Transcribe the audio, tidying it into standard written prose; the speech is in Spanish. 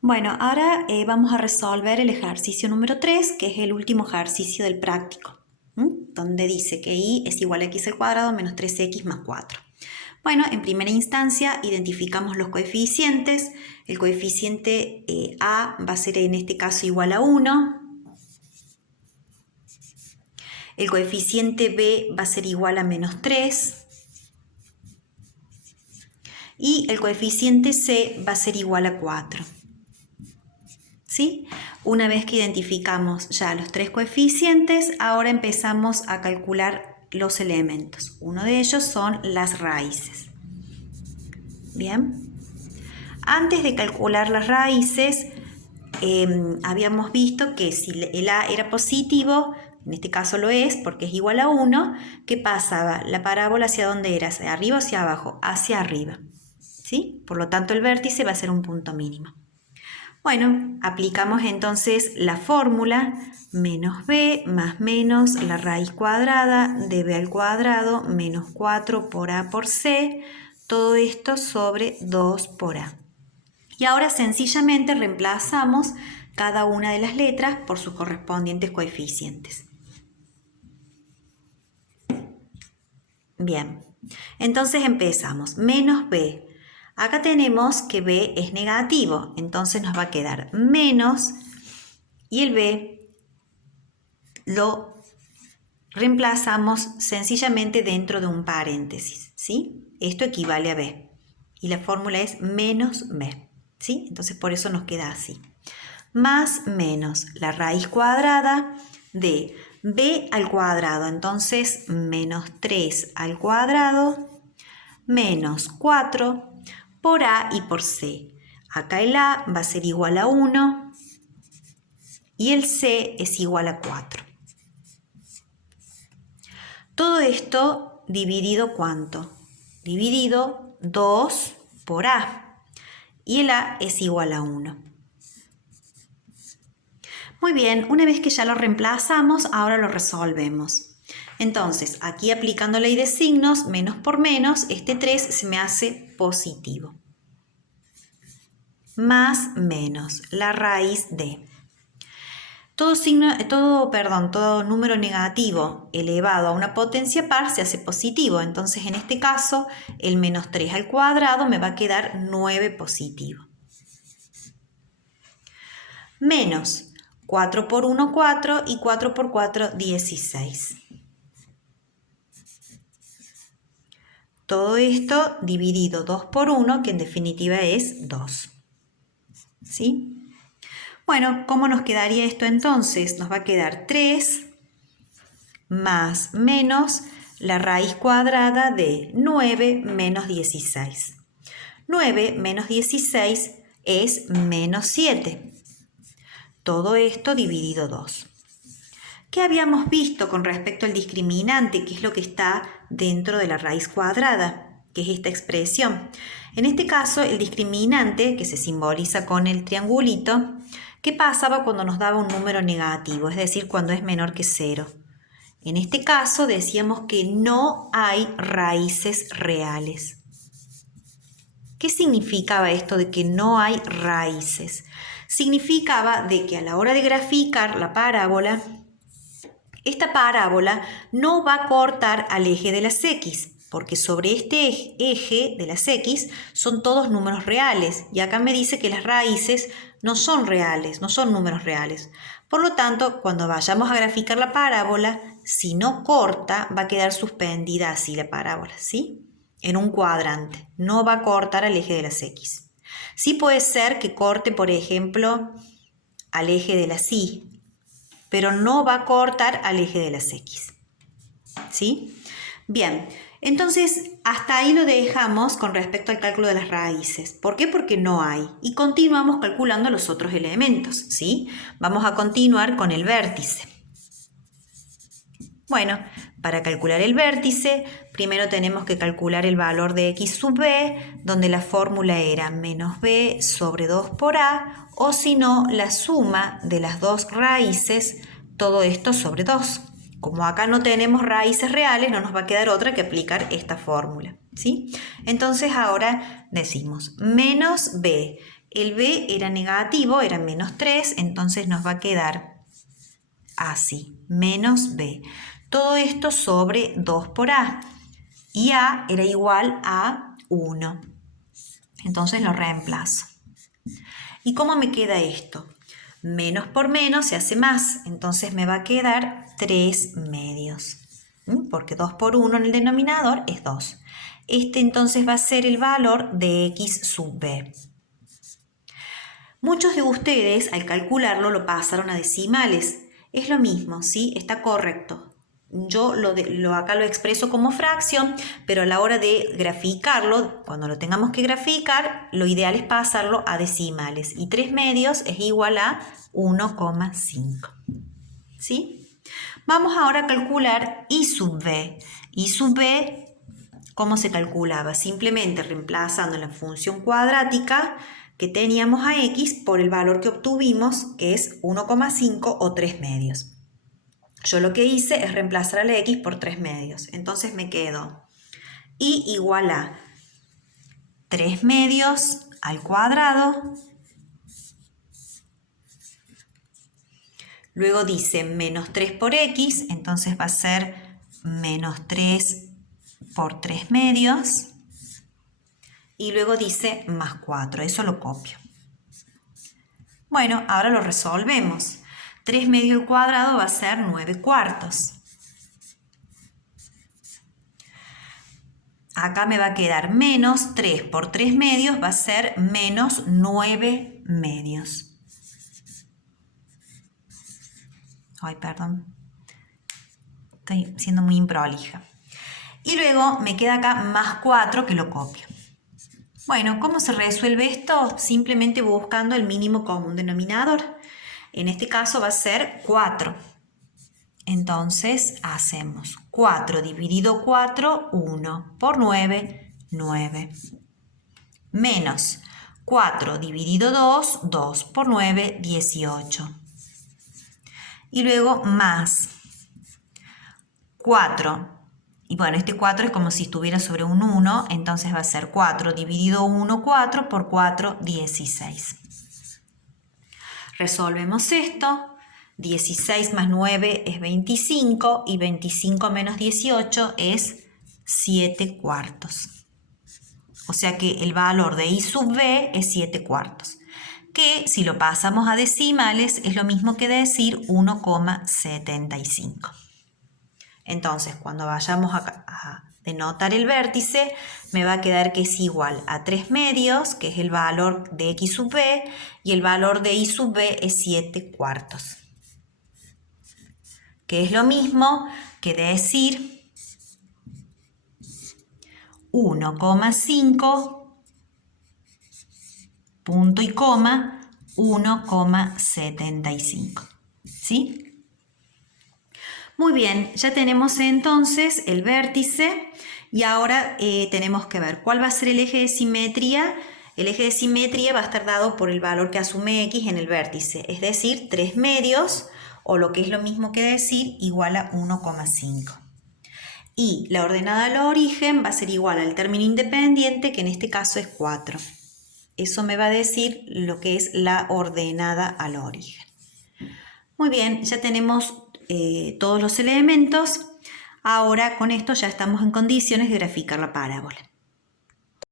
Bueno, ahora vamos a resolver el ejercicio número 3, que es el último ejercicio del práctico, donde dice que y es igual a x al cuadrado menos 3x más 4. Bueno, en primera instancia identificamos los coeficientes. El coeficiente a va a ser en este caso igual a 1. El coeficiente b va a ser igual a menos 3. Y el coeficiente c va a ser igual a 4. ¿Sí? Una vez que identificamos ya los tres coeficientes, ahora empezamos a calcular los elementos. Uno de ellos son las raíces. Bien. Antes de calcular las raíces, habíamos visto que si el a era positivo, en este caso lo es porque es igual a 1, ¿qué pasaba? La parábola ¿hacia dónde era? ¿Hacia arriba o hacia abajo? Hacia arriba. ¿Sí? Por lo tanto, el vértice va a ser un punto mínimo. Bueno, aplicamos entonces la fórmula menos b más menos la raíz cuadrada de b al cuadrado menos 4 por a por c, todo esto sobre 2 por a. Y ahora sencillamente reemplazamos cada una de las letras por sus correspondientes coeficientes. Bien, entonces empezamos. Menos b. Acá tenemos que b es negativo, entonces nos va a quedar menos y el b lo reemplazamos sencillamente dentro de un paréntesis, ¿sí? Esto equivale a b y la fórmula es menos b, ¿sí? Entonces por eso nos queda así. Más menos la raíz cuadrada de b al cuadrado, entonces menos 3 al cuadrado menos 4 por a y por c. Acá el a va a ser igual a 1 y el c es igual a 4. Todo esto dividido ¿cuánto? Dividido 2 por a y el a es igual a 1. Muy bien, una vez que ya lo reemplazamos, ahora lo resolvemos. Entonces, aquí aplicando ley de signos, menos por menos, este 3 se me hace positivo. Más menos la raíz de. Todo número negativo elevado a una potencia par se hace positivo. Entonces, en este caso, el menos 3 al cuadrado me va a quedar 9 positivo. Menos 4 por 1, 4 y 4 por 4, 16. Todo esto dividido 2 por 1, que en definitiva es 2. ¿Sí? Bueno, ¿cómo nos quedaría esto entonces? Nos va a quedar 3 más menos la raíz cuadrada de 9 menos 16. 9 menos 16 es menos 7. Todo esto dividido 2. ¿Qué habíamos visto con respecto al discriminante, que es lo que está dentro de la raíz cuadrada, que es esta expresión? En este caso, el discriminante, que se simboliza con el triangulito, ¿qué pasaba cuando nos daba un número negativo? Es decir, cuando es menor que 0. En este caso decíamos que no hay raíces reales. ¿Qué significaba esto de que no hay raíces? Significaba de que a la hora de graficar la parábola, esta parábola no va a cortar al eje de las x, porque sobre este eje de las x son todos números reales, y acá me dice que las raíces no son reales, no son números reales. Por lo tanto, cuando vayamos a graficar la parábola, si no corta, va a quedar suspendida así la parábola, ¿sí? En un cuadrante, no va a cortar al eje de las x. Sí puede ser que corte, por ejemplo, al eje de las y, pero no va a cortar al eje de las x. ¿Sí? Bien, entonces hasta ahí lo dejamos con respecto al cálculo de las raíces. ¿Por qué? Porque no hay. Y continuamos calculando los otros elementos. ¿Sí? Vamos a continuar con el vértice. Bueno, para calcular el vértice, primero tenemos que calcular el valor de x sub b, donde la fórmula era menos b sobre 2 por a, o si no, la suma de las dos raíces, todo esto sobre 2. Como acá no tenemos raíces reales, no nos va a quedar otra que aplicar esta fórmula, ¿sí? Entonces ahora decimos menos b, El b era negativo, era menos 3, entonces nos va a quedar así, menos b. Todo esto sobre 2 por a. Y a era igual a 1. Entonces lo reemplazo. ¿Y cómo me queda esto? Menos por menos se hace más, entonces me va a quedar 3 medios. Porque 2 por 1 en el denominador es 2. Este entonces va a ser el valor de x sub b. Muchos de ustedes al calcularlo lo pasaron a decimales. Es lo mismo, ¿sí? Está correcto. Yo acá lo expreso como fracción, pero a la hora de graficarlo, cuando lo tengamos que graficar, lo ideal es pasarlo a decimales. Y 3 medios es igual a 1,5. ¿Sí? Vamos ahora a calcular I sub b. I sub b, ¿cómo se calculaba? Simplemente reemplazando la función cuadrática que teníamos a x por el valor que obtuvimos, que es 1,5 o 3 medios. Yo lo que hice es reemplazar a la x por 3 medios. Entonces me quedo y igual a 3 medios al cuadrado. Luego dice menos 3 por x, entonces va a ser menos 3 por 3 medios. Y luego dice más 4, eso lo copio. Bueno, ahora lo resolvemos. 3 medios al cuadrado va a ser 9 cuartos. Acá me va a quedar menos 3 por 3 medios, va a ser menos 9 medios. Ay, perdón. Estoy siendo muy improlija. Y luego me queda acá más 4 que lo copio. Bueno, ¿cómo se resuelve esto? Simplemente buscando el mínimo común denominador. En este caso va a ser 4. Entonces hacemos 4 dividido 4, 1 por 9, 9. Menos 4 dividido 2, 2 por 9, 18. Y luego más 4. Y bueno, este 4 es como si estuviera sobre un 1, entonces va a ser 4 dividido 1, 4 por 4, 16. Resolvemos esto. 16 más 9 es 25 y 25 menos 18 es 7 cuartos. O sea que el valor de I sub b es 7 cuartos. Que si lo pasamos a decimales es lo mismo que decir 1,75. Entonces cuando vayamos a denotar el vértice me va a quedar que es igual a 3 medios, que es el valor de x sub b, y el valor de I sub b es 7 cuartos. Que es lo mismo que decir 1,5 punto y coma 1,75. ¿Sí? Muy bien, ya tenemos entonces el vértice y ahora tenemos que ver cuál va a ser el eje de simetría. El eje de simetría va a estar dado por el valor que asume x en el vértice, es decir, 3 medios, o lo que es lo mismo que decir igual a 1,5. Y la ordenada al origen va a ser igual al término independiente, que en este caso es 4. Eso me va a decir lo que es la ordenada al origen. Muy bien, ya tenemos todos los elementos. Ahora con esto ya estamos en condiciones de graficar la parábola.